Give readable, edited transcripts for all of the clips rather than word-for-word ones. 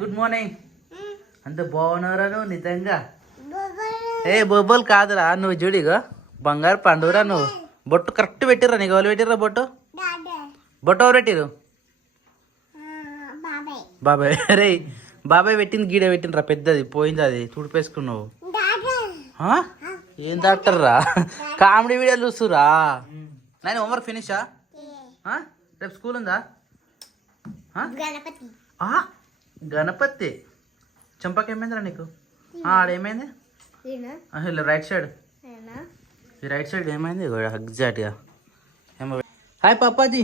Good morning. అంత బాగున్నారా నువ్వు నిజంగా? ఏ బొబ్బలు కాదురా నువ్వు చూడిగా బంగారు పండుగరా నువ్వు. బొట్టు కరెక్ట్ పెట్టిర్రా నీకు. ఎవరు పెట్టిర్రా బొట్టు? బొట్టు ఎవరు పెట్టిరు? బాబాయ్. రే బాబాయ్ పెట్టింది గీడ పెట్టినరా పెద్దది పోయింది అది తుడిపేసుకున్నావు. ఏం డాక్టర్ రా? కామెడీ వీడియోలు చూస్తురా? నేను హోంవర్క్ ఫినిషా? రేపు స్కూల్ ఉందా? గణపతి చంపక ఏమైందిరా నీకు? ఆడేమైంది? రైట్ సైడ్ ఈ రైట్ సైడ్ ఏమైంది ఎగ్జాక్ట్గా? Hi Papaji,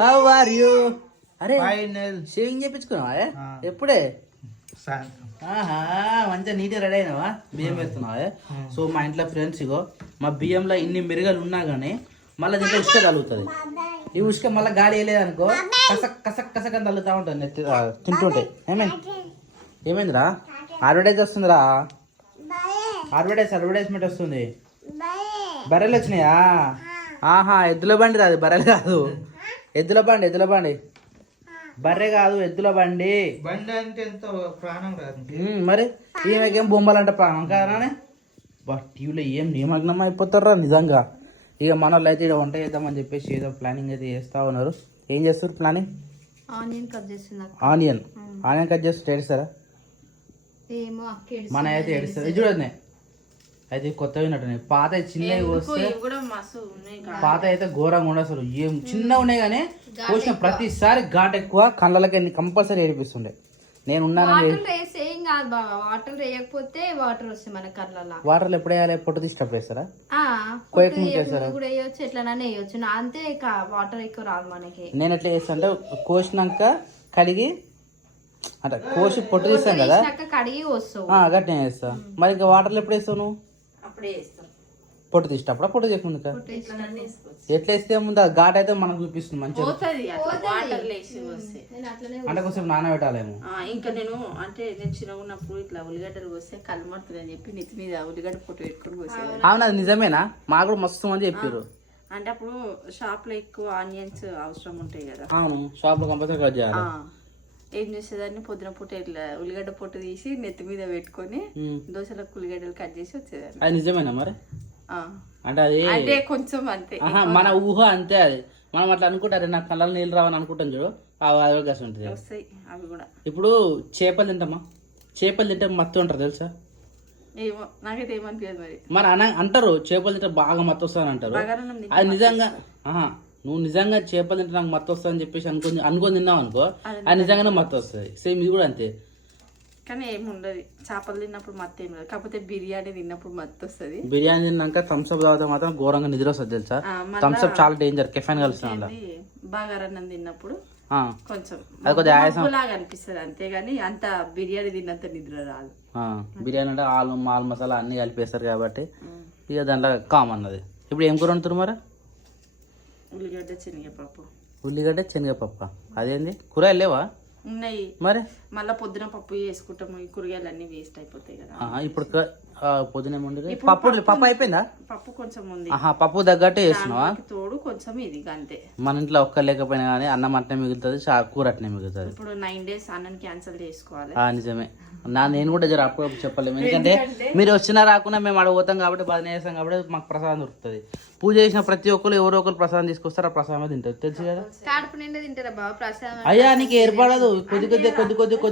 how are you? అరే షేవింగ్ చేయించుకున్నావా? ఎప్పుడే? మంచిగా నీట్గా రెడీ అయినావా? బియ్యం వేస్తున్నావా? సో మా ఇంట్లో ఫ్రెండ్స్ ఇగో మా బియ్యంలో ఇన్ని మెరుగలు ఉన్నా కానీ మళ్ళీ దీంట్లో ఇసుక తగులుతుంది. ఈ ఉసుక మళ్ళీ గాలి వేయలేదనుకో కసక్ కసక్ కసక్ అని తగులుతూ ఉంటుంది నెత్తి తింటుంటాయి. ఏమైందిరా? అడ్వర్టైజ్ వస్తుందిరా, అడ్వర్టైజ్మెంట్ వస్తుంది. బర్రెలు వచ్చినాయా? ఎద్దుల బండి రాదు, బర్రెలు కాదు. ఎద్దుల బండి బర్రె కాదు, ఎద్దుల బండి. అంటే ఎంతో ప్రాణం రాదు మరి ఈమెకేం బొమ్మలంటే ప్రాణం కాదనే. టీవీలో ఏం నిమగ్నం అయిపోతారా నిజంగా. ఇక మన వాళ్ళు అయితే ఇక్కడ వంట చేద్దామని చెప్పేసి ఏదో ప్లానింగ్ అయితే చేస్తూ ఉన్నారు. ఏం చేస్తారు ప్లానింగ్? ఆనియన్ కట్ చేస్తే ఏడుస్తారా? మన అయితే ఏడుస్తారు. ఇది చూడండి అయితే కొత్తగా ఉన్నట్టు. పాత చిన్నవి వస్తే పాత అయితే ఘోరంగా ఉండే. అసలు ఏం చిన్నగా ఉన్నాయి కానీ కోసిన ప్రతిసారి ఘాట్ ఎక్కువ కళ్ళకి కంపల్సరీ ఏడిపిస్తుండే. నేను ఉన్నానని వాటర్లో ఎప్పుడు వేయాలి? పొట్టు తీసి టప్ వేస్తారా? నేను ఎట్లా చేస్తా అంటే కోసినాక కడిగి అంటే కోసి పొట్టు తీస్తాను కదా గట్టినే వేస్తా. మరి ఇంకా వాటర్లో ఎప్పుడు వేస్తావు నువ్వు? పొట్టు తీసేటప్పుడు పొట్టు చేయకముందు ఎట్లా వేస్తే ముందు ఘాట్ అయితే మనకు చూపిస్తుంది మంచిగా. అంటే కొంచెం నానబెట్టాలేమో. ఇంకా నేను చిన్నగా ఉన్నప్పుడు ఇట్లా ఉల్లిగడ్డలు కోస్తే కలమడుతుంది అని చెప్పి నెత్తి మీద ఉల్లిగడ్డ పొట్టు పెట్టుకుని కోసేది. అవును, అది నిజమేనా? మాకు కూడా మస్తు మంది చెప్పారు. అంటే అప్పుడు షాప్ లో ఎక్కువ ఆనియన్స్ అవసరం ఉంటాయి కదా. అవును, షాప్ లో కంపల్సరీ కట్ చేయాలి. ఏం చేసేదాన్ని పొద్దున పూట ఇట్లా ఉల్లిగడ్డ పొట్టు తీసి నెత్తి మీద పెట్టుకొని దోశలకు ఉల్లిగడ్డలు కట్ చేసి వచ్చేదాన్ని. అది నిజమేనా మరి? అంటే అది అంటే కొంచెం అంతే, మన ఊహ అంతే. అది మనం అట్లా అనుకుంటారు, నాకు కళ్ళ నీళ్ళు రావని అనుకుంటాం చూడు, అవకాశం ఉంటుంది. అవి కూడా ఇప్పుడు చేపలు తింటామా? చేపలు తింటే మత్తు అంటారు తెలుసా? ఏమో నాకైతే ఏమనిపించదు. మరి అంటారు చేపలు తింటే బాగా మత్తు వస్తాను అంటారు. అది నిజంగా నువ్వు నిజంగా చేపలు తింటే నాకు మత్తు వస్తుంది అని చెప్పేసి అనుకొని తిన్నావు అనుకో, అది నిజంగానే మత్తు వస్తుంది. సేమ్ ఇది కూడా అంతే. కానీ ఏముండదు, చేపలు తిన్నప్పుడు మత్తు ఏం లేదు. కాకపోతే బిర్యానీ తిన్నప్పుడు మత్తు వస్తుంది. బిర్యానీ తిన్నాక థమ్స్అప్ తాగితే మాత్రం ఘోరంగా నిద్ర వస్తుంది తెలుసా? థమ్స్అప్ చాలా డేంజర్, కెఫెన్ కలుస్తుంది. బాగారన్నం తిన్నప్పుడు కొంచెం లాగా అనిపిస్తుంది అంతేగాని అంత బిర్యానీ తిన్నంత నిద్ర రాదు. బిర్యానీ అంటే ఆలు మాల్ మసాలా అన్ని కలిపేస్తారు కాబట్టి ఇక దాంట్లో కామన్. అది ఇప్పుడు ఏం కూర వండుతున్నారు మరి? ఉల్లిగడ్డ శనగపప్పు. అదేంది కూరగాయలు లేవా? ఉన్నాయి మరి. మళ్ళీ పొద్దున పప్పు చేసుకుంటాము, ఈ కూరగాయలు అన్ని వేస్ట్ అయిపోతాయి కదా. ఇప్పుడు పొద్దున పప్పు అయిపోయిందా? పప్పు కొంచెం ఉంది. పప్పు తగ్గట్టే చేస్తున్నావా? తోడు కొంచెం ఇది అంతే. మన ఇంట్లో ఒక్క లేకపోయినా కానీ అన్నం అట్నే మిగులుతుంది, కూర అట్నే మిగులుతుంది. ఇప్పుడు 9 days అన్నం క్యాన్సిల్ చేసుకోవాలి. నిజమే. నేను కూడా జర అప్పుడు చెప్పలేము, ఎందుకంటే మీరు వచ్చినా రాకుండా మేము అక్కడ పోతాం కాబట్టి బాధ చేస్తాం కాబట్టి మాకు ప్రసాదం దొరుకుతుంది. పూజ చేసిన ప్రతి ఒక్కరు ఎవరో ఒకరు ప్రసాదం తీసుకొస్తారు, ఆ ప్రసాదం తింటారు తెలుసు కదా. అయ్యా నీకు ఏర్పడదు, కొద్ది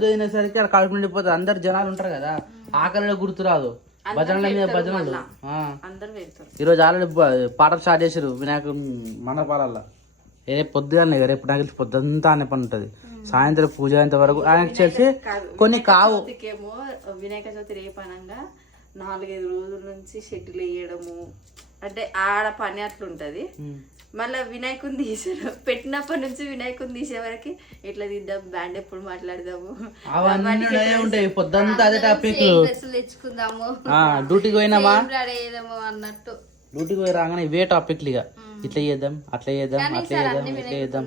తినేసరికి అక్కడ కడుపు నిండిపోతుంది. అందరు జనాలు ఉంటారు కదా, ఆకలిలో గుర్తు రాదు. భజనలు ఈరోజు ఆల్రెడీ పాటలు స్టార్ట్ చేశారు వినాయక మండపాలల్లో. పొద్దుగానే రేపు నాకు తెలిసి పొద్దుంతా అనే పని ఉంటుంది. సాయంత్రం పూజ అయ్యేంత వరకు ఆయనకు చేసి కొన్ని కావు. వినాయక చవితి రేపు అనగా 4-5 రోజుల నుంచి షెడ్యూల్ వేయడము అంటే ఆడ పని అట్లుంటది. మళ్ళీ వినాయకుని తీసారు, పెట్టినప్పటి నుంచి వినాయకుని తీసే వరకు ఎట్లా తీద్దాం, బ్యాండ్ ఎప్పుడు మాట్లాడదాము, పొద్దుంతా అదే టాపిక్. తెచ్చుకుందాము, డ్యూటీకి పోయినామా అన్నట్టు డ్యూటీకి పోయి రాగానే ఇవే టాపిక్లు. ఇక ఇట్లా చేద్దాం, అట్లా చేద్దాం, అట్లా చేద్దాం, ఇట్లా చేద్దాం.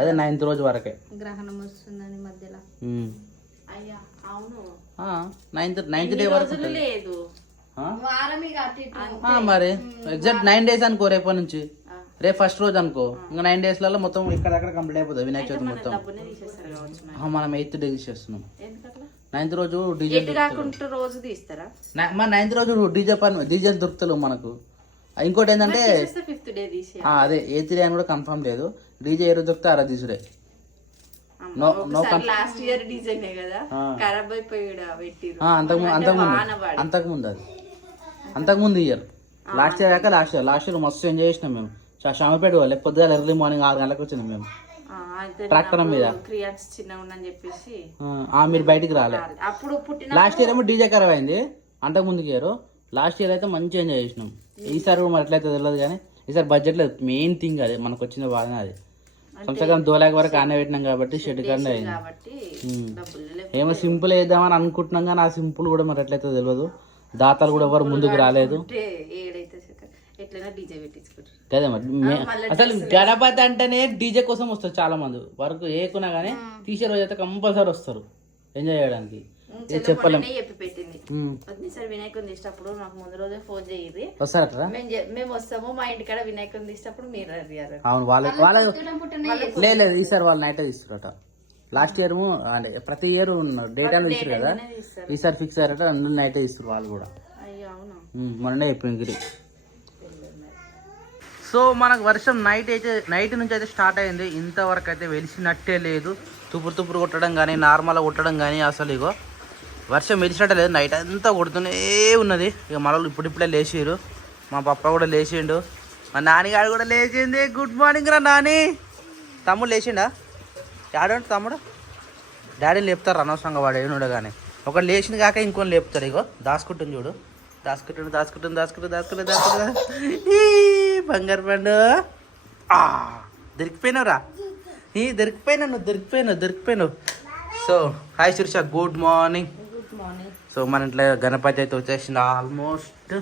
అదే 9th రోజు వరకే గ్రహణం వస్తుందని మధ్యలో. 9th డే వరకు లేదు మరి. ఎగ్జాక్ట్ 9 days అనుకో రేపటి నుంచి. రేపు ఫస్ట్ రోజు అనుకో ఇంకా 9 daysలలో మొత్తం ఇక్కడ కంప్లీట్ అయిపోతుంది వినాయక చవితి మొత్తం. డబ్బునే తీసేస్తారు కావచ్చు మరి. మనం 8th డే తీసేస్తున్నాం. ఎందుకట్లా 9th రోజు డీజే ఎటు కాకుండా రోజు తీస్తారా? మన 9th రోజు డీజే దొరుకుతలేవు మనకు. ఇంకోటి ఏంటంటే ఫిఫ్త్ డే తీసే అదే 8th డే అని కూడా కన్ఫర్మ్ లేదు. డీజే ఏ రోజు దొరికితే ఆ రోజు తీసుడే. లాస్ట్ ఇయర్ డీజేనే కదా ఖరాబ్ అయిపోయి పెట్టిరు. అంతకుముందు ఇయర్ లాస్ట్ ఇయర్ కాక లాస్ట్ ఇయర్ మస్తు ఎంజాయ్ చేసినాం మేము. షామపేట వాళ్ళు పొద్దుగా ఎర్లీ మార్నింగ్ 6 గంటలకు వచ్చినాం మేము ట్రాక్టర్ మీద. చిన్నగా ఉందని చెప్పేసి మీరు బయటికి రాలే. అప్పుడు పుట్టిన లాస్ట్ ఇయర్ ఏమో డీజే ఖరాబ్ అయింది. అంతకుముందుకి ఇయర్ లాస్ట్ ఇయర్ అయితే మంచిగా ఎంజాయ్ చేసినాం. ఈసారి కూడా మరి ఎట్లయితే తెలియదు కానీ ఈసారి బడ్జెట్ లేదు. మెయిన్ థింగ్ అదే మనకు వచ్చిన బాధనే అది. సంవత్సరం దోలాక వరకు ఆనే పెట్టినాం కాబట్టి షెడ్ కంటే ఏమో సింపుల్ వేద్దామని అనుకుంటున్నాం కానీ ఆ సింపుల్ కూడా మరి ఎట్లయితే తెలియదు. దాతలు కూడా ఎవరు ముందుకు రాలేదు కదా. మరి అసలు గణపతి అంటేనే డీజే కోసం వస్తారు చాలా మంది. వర్క్ ఏకున్నా కానీ తీసే రోజు అయితే కంపల్సరీ వస్తారు ఎంజాయ్ చేయడానికి. చెప్పలేం వినాయకుని తీసేటప్పుడు నాకు ముందు రోజే ఫోన్ చేయండి వస్తారట. మేము వస్తాము మా ఇంటికాడ వినాయకుని తీసేటప్పుడు మీరు అవును లేదు ఈసారి వాళ్ళు నైట్ తీస్తారట. లాస్ట్ ఇయర్ అంటే ప్రతి ఇయర్ డే టైం తీస్తారు కదా. ఈసారి ఫిక్స్ అయ్యారట. అందులో నైట్ తీస్తారు వాళ్ళు కూడా. మొన్నే చెప్పింది. సో మనకు వర్షం నైట్ నుంచి అయితే స్టార్ట్ అయింది. ఇంతవరకు అయితే వెలిసినట్టే లేదు. తుపురు కొట్టడం కానీ నార్మల్గా కొట్టడం కానీ అసలు ఇగో వర్షం వెలిసినట్టే లేదు. నైట్ అంతా కొడుతూనే ఉన్నది. ఇక మనలు ఇప్పుడిప్పుడే లేచిరు. మా పప్ప కూడా లేచిండు. మా నాన్నగాడు కూడా లేచింది. గుడ్ మార్నింగ్ రా నాని. తమ్ముడు లేచిండా? ఆడంటే తమ్ముడు డాడీని లేపుతారు అనవసరంగా వాడు ఏనుడు కానీ. ఒకటి లేచింది కాక ఇంకొని లేపుతారు. ఇగో దాచుకుంటుంది చూడు. దాచుకుంటుంది. ఈ బంగారు పండు దొరికిపోయినావురా. దొరికిపోయినావు. So hi Shirisha, good morning. So మన ఇంట్లో గణపతి అయితే వచ్చేసింది. ఆల్మోస్ట్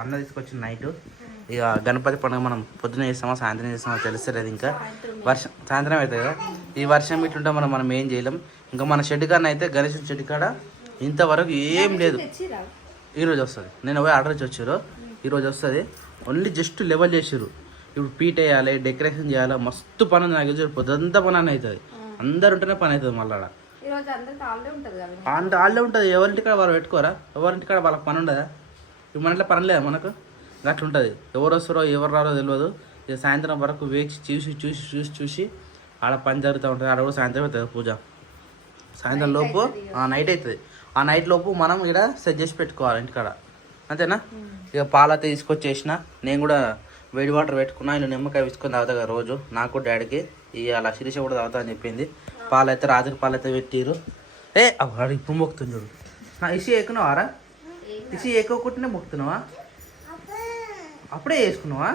అన్న తీసుకొచ్చింది నైట్. ఇక గణపతి పండుగ మనం పొద్దున చేస్తామో సాయంత్రం చేస్తామో తెలుస్తలేదు. ఇంకా వర్షం సాయంత్రం అవుతుంది కదా. ఈ వర్షం ఇట్లుంటే మనం ఏం చేయలేం. ఇంకా మన షెడ్ కాడ అయితే గణేష్ షెడ్ కాడ ఇంతవరకు ఏం లేదు. ఈరోజు వస్తుంది. నేను పోయి ఆర్డర్ ఇచ్చి వచ్చారు. ఈరోజు వస్తుంది. ఓన్లీ జస్ట్ లెవెల్ చేసారు. ఇప్పుడు పీట్ వేయాలి, డెకరేషన్ చేయాలి, మస్తు పని ఉంది. నాకు తెలిసి పొద్దుంతా పని అని అవుతుంది. అందరు ఉంటేనే పని అవుతుంది. మళ్ళీ అంత ఆళ్ళే ఉంటుంది. ఎవరింటికాడ వాళ్ళు పెట్టుకోరా? ఎవరింటికాడ వాళ్ళకి పని ఉండదా? ఇప్పుడు మన ఇంట్లో పని లేదా మనకు? అట్లా ఉంటుంది. ఎవరు వస్తారో ఎవరు రారో తెలియదు. ఇక సాయంత్రం వరకు వేచి చూసి ఆడ పని జరుగుతూ ఉంటుంది. ఆడ కూడా సాయంత్రం అవుతుంది పూజ. సాయంత్రం లోపు నైట్ అవుతుంది. ఆ నైట్ లోపు మనం ఇక్కడ సెట్ చేసి పెట్టుకోవాలి ఇంటికాడ. అంతేనా? ఇక పాలైతే తీసుకొచ్చేసిన. నేను కూడా వేడి వాటర్ పెట్టుకున్నా. ఇలా నిమ్మకాయ వేసుకొని తాగుతా కదా రోజు. నాకు డాడీకి అలా శిరీష కూడా తాగుతా అని చెప్పింది. పాలైతే రాత్రి పాలైతే పెట్టిరు. వాడు ఇప్పుడు మొక్కుతుంది చూడు. ఇసి ఎక్కున్నావారా? ఇసి ఎక్కువకుంటేనే మొక్కుతున్నావా? అప్పుడే చేసుకున్నావా?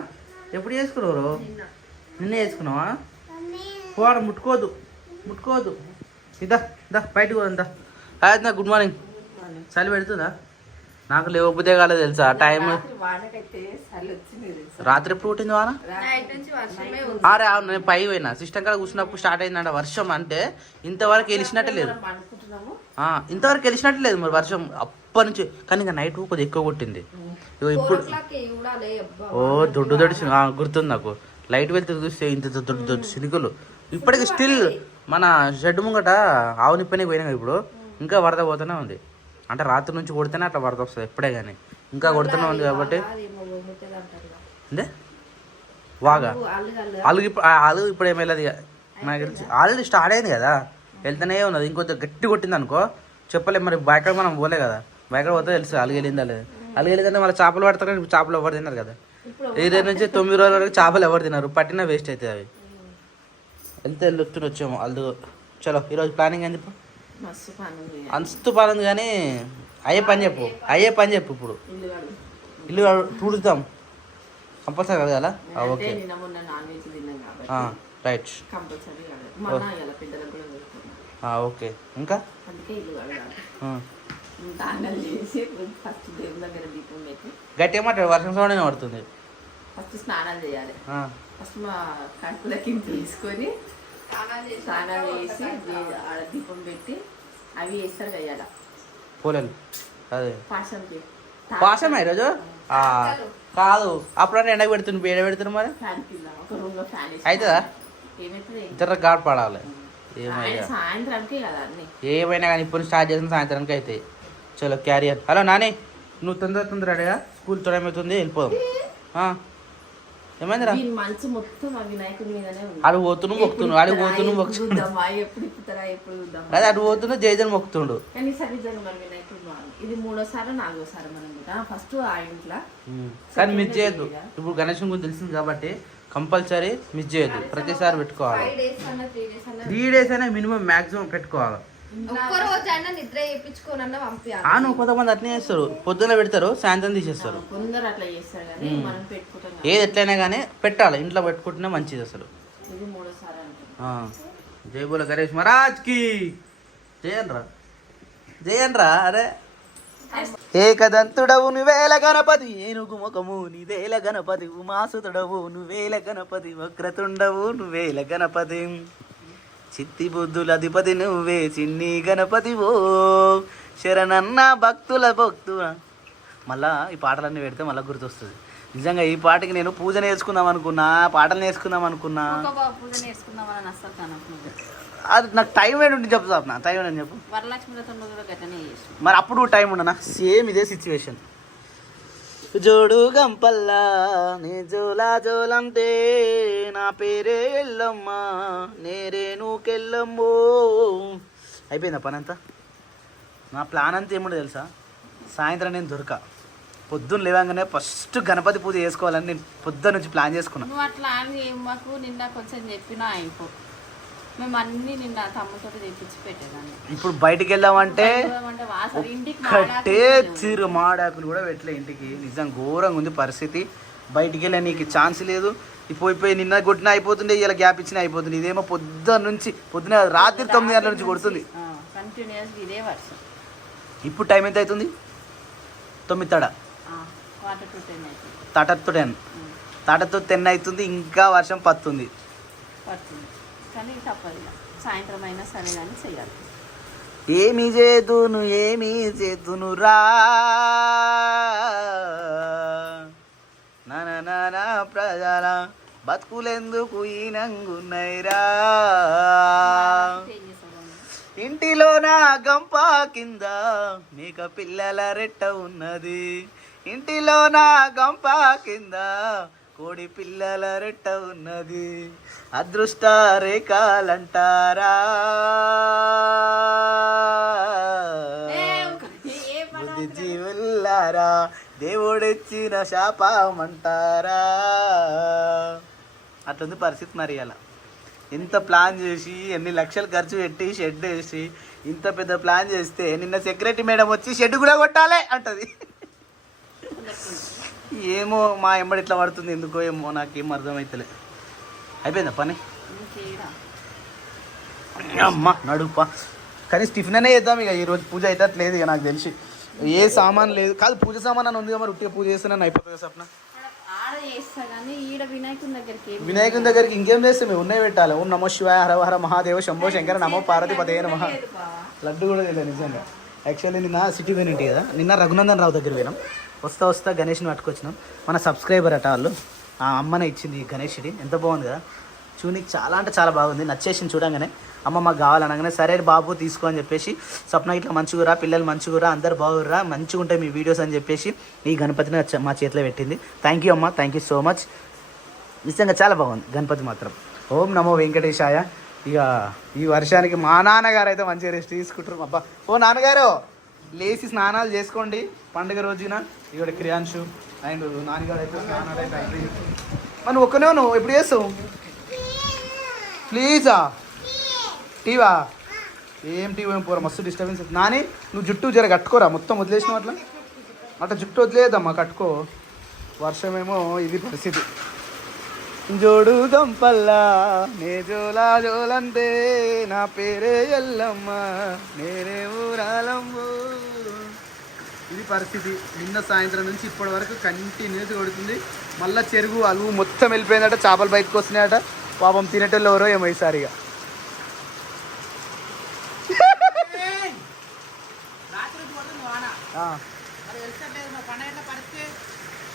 ఎప్పుడు చేసుకున్నావు? నిన్నే చేసుకున్నావా? వాడు ముట్టుకోవద్దు. ఇదా బయటకు పోదా. నా గుడ్ మార్నింగ్. చలి పెడుతుందా? నాకు లేవబుద్దే కాలేదు తెలుసా. టైం రాత్రి ఎప్పుడు పుట్టింది వాన? అరే అవును, నేను పై పోయినా సిస్టమ్ కాడ కూర్చున్నప్పుడు స్టార్ట్ అయిందంట వర్షం. అంటే ఇంతవరకు వెలిసినట్టే లేదు. మరి వర్షం అప్పటి నుంచి. కానీ ఇంకా నైట్ కొద్దిగా ఎక్కువ కొట్టింది. ఇప్పుడు దొడ్డు గుర్తుంది నాకు. లైట్ వెళ్తే చూస్తే ఇంత దొడ్డు చినుకులు. ఇప్పటికి స్టిల్ మన షెడ్ ముంగట ఆవు నిప్పనికి పోయినా ఇప్పుడు ఇంకా వరద పోతూనే ఉంది. అంటే రాత్రి నుంచి కొడితేనే అట్లా వరద వస్తుంది ఎప్పుడే కానీ. ఇంకా కొడుతూనే ఉంది కాబట్టి అంటే వాగా అలుగు ఇప్పుడు ఏమి వెళ్ళదు. నాకు తెలిసి ఆల్రెడీ స్టార్ట్ అయింది కదా. వెళ్తూనే ఉన్నది. ఇంకొంచెం గట్టి కొట్టింది అనుకో చెప్పలేము. మరి బయట మనం పోలే కదా. బయట పోతే తెలుసు అలుగు వెళ్ళిందా లేదు. అలుగు వెళ్ళిందంటే మళ్ళీ చేపలు పడతారు. కానీ చేపలు ఎవరు తిన్నారు కదా. 8 నుంచి 9 రోజుల వరకు చేపలు ఎవరు తిన్నారు. పట్టినా వేస్ట్ అవుతుంది అవి. వెళ్తే వచ్చాము అల్లు. చలో ఈరోజు ప్లానింగ్ ఏంది? అంతు పని ఉంది కానీ అయ్యే పని చెప్పు. ఇప్పుడు ఇల్లు తుడుతాం కంపల్సరీ కదా. Okay right. ఓకే ఇంకా గట్టిగా మాట్లాడు. వర్షం సౌండ్ పడుతుంది. ఫస్ట్ స్నానాలు చేయాలి. ఫస్ట్ మా కడుపులకి తీసుకొని స్నానాలు చేసి ఆడ దీపం పెట్టి అవి వేస్తారు వేయాల. పూలలు అదే పాసమా ఈరోజు కాదు అప్పుడన్నా ఎండకు పెడుతుంది వేడ పెడుతుంది మరి ఫ్యాన్ కింద ఒక రూమ్ లో ఫ్యాన్ అవుతుందా ఏమైతుంది ఇద్దరు గాడ్ పడాలి ఏమైనా సాయంత్రానికి కదా అన్ని ఏమైనా కానీ ఇప్పుడు స్టార్ట్ చేసిన సాయంత్రానికి అయితే చలో క్యారియర్ హలో నాని నువ్వు తొందర రెడీగా స్కూల్ టైం అవుతుంది వెళ్ళిపోదాం ఏమైందిరా మంచు మొత్తం ఆ వినాయకుడి మీదనే ఉంది అడు పోతున్నావు మొక్కుతున్నావు అడుగు పోతున్నావు మొక్కుతుండు ఎప్పుడు ఇప్పుతారా ఎప్పుడు చూద్దాం అదే అటు పోతున్నావు జయజన్ మొక్కుతుండు కానీ ఈసారి నిజంగా మన వినాయకుడు ఇది 3వ సారి 4వ సారి మనం ఫస్ట్ ఆ ఇంట్లో కానీ మిస్ చేయొద్దు ఇప్పుడు గణేశం గురించి తెలిసింది కాబట్టి కంపల్సరీ మిస్ చేయొద్దు ప్రతిసారి పెట్టుకోవాలి 3 days అయినా మినిమం మాక్సిమం పెట్టుకోవాలి నువ్వు కొంతమంది అట్నే చేస్తారు పొద్దున పెడతారు సాయంత్రం తీసేస్తారు ఏది ఎట్లయినా కానీ పెట్టాలి ఇంట్లో పెట్టుకుంటేనే మంచిది అసలు జై బోల గణేష్ మహారాజ్కి జయన్రా అరే ఏకదంతుడవు నువ్వేల గణపతి ఏనుగు ముఖము నీదేల గణపతి ఉమాసుతుడవు నువ్వేల గణపతి వక్రతుండవు నువ్వేల గణపతి చిత్తి బుద్ధుల అధిపతి నువ్వే చిన్ని గణపతి ఓ శరణన్న భక్తుల భక్తుల మళ్ళా ఈ పాటలన్నీ పెడితే మళ్ళీ గుర్తొస్తుంది నిజంగా ఈ పాటకి నేను పూజ నేర్చుకుందాం అనుకున్నా పాటలు నేర్చుకుందాం అనుకున్నా అది నాకు టైం ఏంటి చెప్పు సార్ నా టైం ఏంటని చెప్పు మరి అప్పుడు టైం ఉండనా సేమ్ ఇదే సిచ్యువేషన్ జోడు గంపల్లా నీ జోలా జోలంటే నా పేరే ఎల్లమ్మ నేరే నువ్వుకెళ్ళమ్మో అయిపోయిందా పని అంతా నా ప్లాన్ అంతా ఏముండో తెలుసా సాయంత్రం నేను దొరక పొద్దున్న లేవగానే ఫస్ట్ గణపతి పూజ చేసుకోవాలని నేను పొద్దున్న నుంచి ప్లాన్ చేసుకున్నాను అట్లా మాకు నిన్న కొంచెం చెప్పినా అయిపో మేము అన్ని నిన్న తమ్ముతో తెప్పించి పెట్టేదాన్ని ఇప్పుడు బయటికి వెళ్ళామంటే ఒక్కటే చీర మాడాకులు కూడా పెట్టలే ఇంటికి నిజం ఘోరంగా ఉంది పరిస్థితి బయటికి వెళ్ళే నీకు ఛాన్స్ లేదు పోయి నిన్న కొట్టిన అయిపోతుండే ఇలా గ్యాప్ ఇచ్చిన అయిపోతుంది ఇదేమో పొద్దున రాత్రి 9 గంటల నుంచి కొడుతుంది ఇప్పుడు టైం ఎంత అవుతుంది 9 తటతో 10 అవుతుంది ఇంకా వర్షం పడుతుంది కానీ తప్పదు సాయంత్రం అయినా సరే కానీ చెయ్యాలి ఏమి చేతును రా నా ప్రజల బతుకులెందుకు ఈనంగున్నైరా ఇంటిలో నా గంప కింద మేక పిల్లల రెట్ట ఉన్నది ఇంటిలో నా గంప కింద కోడి పిల్లల రెట్ట ఉన్నది అదృష్ట రేఖలంటారా బుద్ధి జీవుల్లారా దేవుడిచ్చిన శాపమంటారా అట్లుంది పరిస్థితి మరి అలా ఎంత ప్లాన్ చేసి ఎన్ని లక్షలు ఖర్చు పెట్టి షెడ్ వేసి ఇంత పెద్ద ప్లాన్ చేస్తే నిన్న సెక్రటరీ మేడం వచ్చి షెడ్ కూడా కొట్టాలి అంటది ఏమో మా ఎంబడి ఇట్లా పడుతుంది ఎందుకో ఏమో నాకేం అర్థమవుతలే అయిపోయిందా పని అమ్మ నడుపా కానీ టిఫిన్ అనే చేద్దాం ఇక ఈరోజు పూజ అయితే లేదు ఇక నాకు తెలిసి ఏ సామాన్ లేదు కాదు పూజ సామాన్ అని ఉంది మరి ఉట్టిగా పూజ చేస్తున్నాను అయిపోతుంది సప్న వినాయకుని దగ్గరికి ఇంకేం చేస్తే మేము ఉన్నాయి పెట్టాలి ఓం నమో శివాయ హర హర మహాదేవ శంభో శంకర నమో పార్వతీపతే నమః లడ్డు కూడా తెలియదు నిజంగా యాక్చువల్లీ నిన్న సిటీ పోయినట్టు కదా నిన్న రఘునందన్ రావు దగ్గర పోయినాం వస్తా గణేష్ని పట్టుకొచ్చినాం మన సబ్స్క్రైబర్ అట వాళ్ళు ఆ అమ్మనే ఇచ్చింది గణేష్ది ఎంత బాగుంది కదా చూనికి చాలా అంటే చాలా బాగుంది నచ్చేసింది చూడంగానే అమ్మ మాకు కావాలనగానే సరే బాబు తీసుకో అని చెప్పేసి స్వప్న ఇట్లా మంచిగురా పిల్లలు మంచిగురా అందరు బాగుర్రా మంచిగా ఉంటాయి మీ వీడియోస్ అని చెప్పేసి ఈ గణపతిని మా చేతిలో పెట్టింది థ్యాంక్ యూ అమ్మ థ్యాంక్ యూ సో మచ్ నిజంగా చాలా బాగుంది గణపతి మాత్రం ఓం నమో వెంకటేశాయ ఇక ఈ వర్షానికి మా నాన్నగారు అయితే మంచిగా రెస్ట్ తీసుకుంటారు అబ్బా ఓ నాన్నగారు లేచి స్నానాలు చేసుకోండి పండుగ రోజున ఇక్కడ క్రియాన్షు అండ్ నాన్నగారు అయితే స్నానాలు అయితే మనం ఒక్కనే నువ్వు ఎప్పుడు చేస్తావు ప్లీజా టీవా ఏం టీవీ ఏం పోరా మస్తు డిస్టర్బెన్స్ నాని నువ్వు జుట్టు జర కట్టుకోరా మొత్తం వదిలేసినావు అట్లా జుట్టు వదిలేదమ్మా కట్టుకో వర్షమేమో ఇది పరిస్థితి జోడు గంపల్లా నే జోలా జోలంతే నా పేరే ఎల్లమ్మ నేనే ఊరాలమ్మ ఇది పరిస్థితి నిన్న సాయంత్రం నుంచి ఇప్పటి వరకు కంటిన్యూస్ కొడుతుంది మళ్ళీ చెరుగు అలుగు మొత్తం వెళ్ళిపోయిందట చేపలు బయటకు వస్తున్నాయట పాపం తినేటోళ్ళు ఎవరో ఏమో ఈసారిగా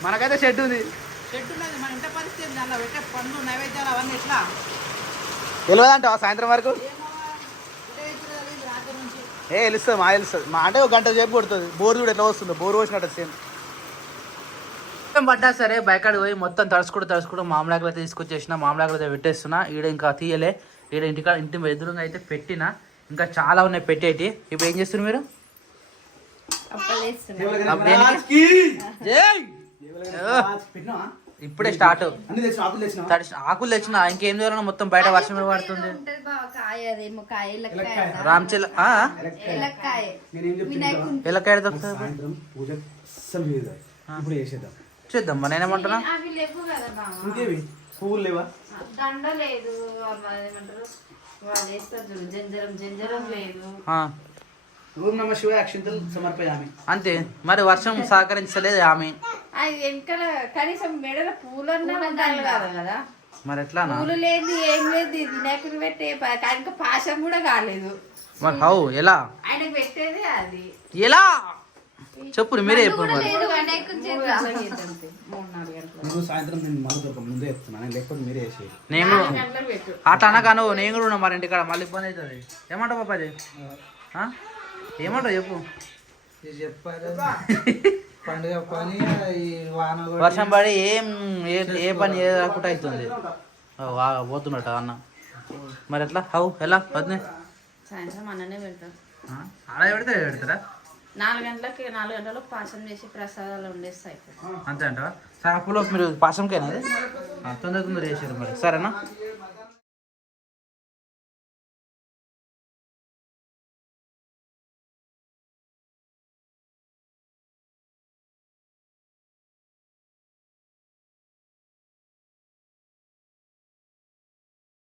మనకైతే షెడ్ ఉంది. షెడ్ ఉన్నది మన ఇంట పరిస్థితి దాంట్లో పెట్టే పండ్లు నైవేద్యాలు అవన్నీ ఎట్లా తెలియదంటావా సాయంత్రం వరకు? తెలుస్తుంది మా అంటే ఒక గంట సేపు కొడుతుంది. బోర్ కూడా ఎట్లా వస్తుందో బోర్ వచ్చినట్టు సేమ్ పడ్డా సరే బయకాడికి పోయి మొత్తం తడుచుకుంటూ మామిడాకులు అయితే తీసుకొచ్చేసిన. మామిడాకులు అయితే పెట్టేస్తున్నా. ఈడ ఇంకా తీయలే. ఈడ ఇంటి ఎదురుగా అయితే పెట్టిన. ఇంకా చాలా ఉన్నాయి పెట్టేటి. ఇప్పుడు ఏం చేస్తున్నారు మీరు? ఇప్పుడే స్టార్ట్. ఆకులు తెచ్చిన ఇంకేం చేయాలన్నా మొత్తం బయట వర్షం పడుతుంది. రామ్చెల్ ఎలక్కాయ చేద్దాం. మరి నేనేమంటున్నా ఇంకేవి పువ్వులు లేవా? దండ లేదు, జంజరం లేదు. ఓం నమః శివాయ అక్షంతలు సమర్పయామి. అంతే. మరి వర్షం సహకరించలేదు ఆమె. వెనకాల కనీసం మెడల పూలన్నా ఉండాలి కదా. మరి ఎట్లా పూలు లేదు ఏం లేదు. వినాయకుడు పెట్టే ఇంకా పాశం కూడా కాలేదు. మరి హౌ ఎలా ఆయనకు పెట్టేది అది ఎలా చెప్పు మీరే చెప్పు. సాయంత్రం నేను మళ్ళీ ముందే చెప్తున్నాను, లేకపోతే మీరే వేసేది. నేను అట్లా అనగాను. నేను కూడా ఉన్నా మరి ఇంటికాడ మళ్ళీ ఇబ్బంది అవుతుంది. ఏమంటావు పాపాజీ? ఏమంటావు చెప్పు. చెప్పారు పండుగ పని వాన వర్షం పడి ఏ పని చేయకుండా అవుతుంది. పోతున్నట్ట అన్న. మరి ఎట్లా హౌ ఎలా వద్దు సాయంత్రం అన్ననే పెడతారు. అలా పెడతారా? 4 గంటలకు పాశం చేసి ప్రసాదాలు వండేస్తాయి. అంతే అంటావా? సరే అప్పులో మీరు పాశంకేనా అది తొందర చేసారు మరి. సరేనా?